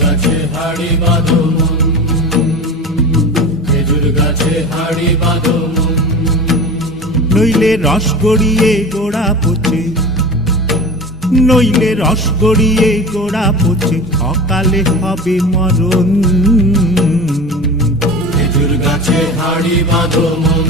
গাছে হাড়ি বাঁধো মন, খেজুর গাছে হাড়ি বাঁধো মন। নইলে রস গড়িয়ে গোড়া পচে, নইলে রস গড়িয়ে গোড়া পচে, অকালে হবে মরণ। খেজুর গাছে হাড়ি বাঁধো মন।